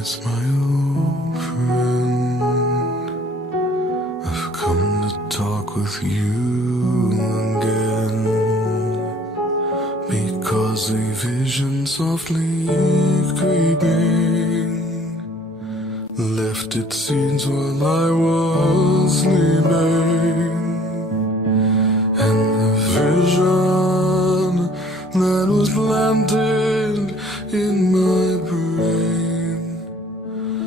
It's my old friend. I've come to talk with you again, because a vision softly creeping left its seeds while I was sleeping. And the vision that was planted in my brain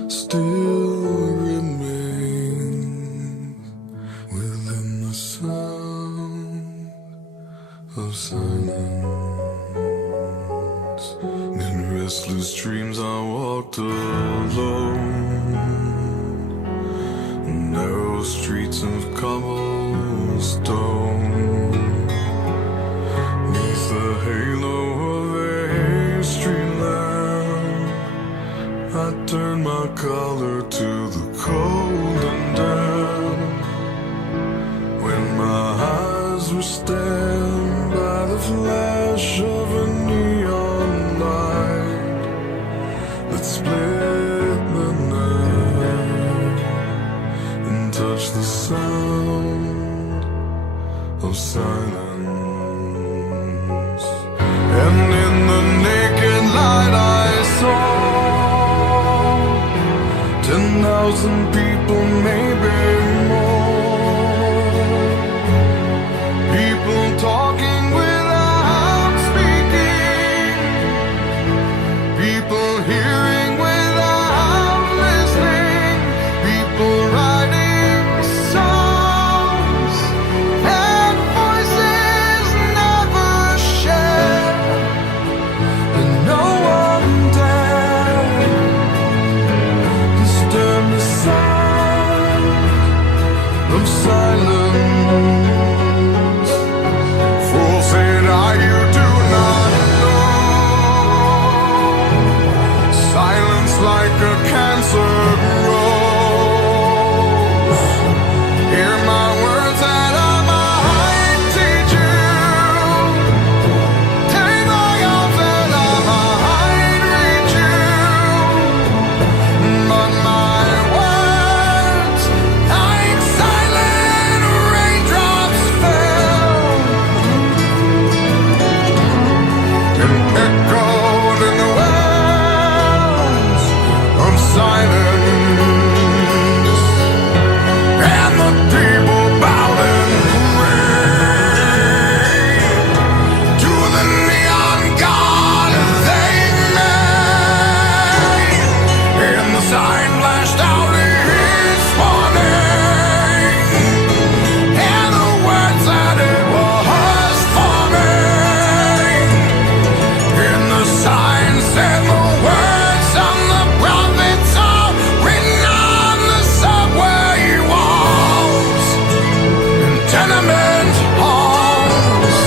still remains within the sound of silence. In restless dreams I walked alone, narrow streets of cobblestone, neath the halo of a street lamp. I turned my collar to the cold and damp, when my eyes were stabbed by the flash of a neon light that split the night and touched the sound of silence. And in the naked light I saw 10,000 people, maybe more. People talking without speaking, people hearing without listening, people writing songs and voices never shared, and no one dared disturb the sound of silence. Fool said I, you do not know. Silence like a cancer grows. Hear my words that I might teach you. Take my arms that I might reach you. But my words, like silent raindrops, fell and echoed in the wells of silence. And the people bowed and prayed to the neon god they made. And the sign flashed out its warning, and the words that it was forming. And the sign said the words of the prophets are written on the subway walls, in tenement halls,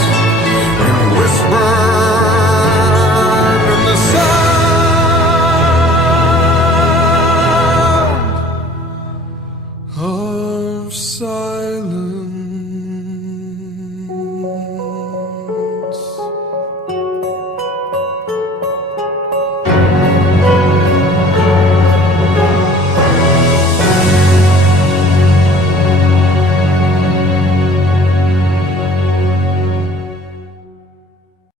and whispered in the sound of silence.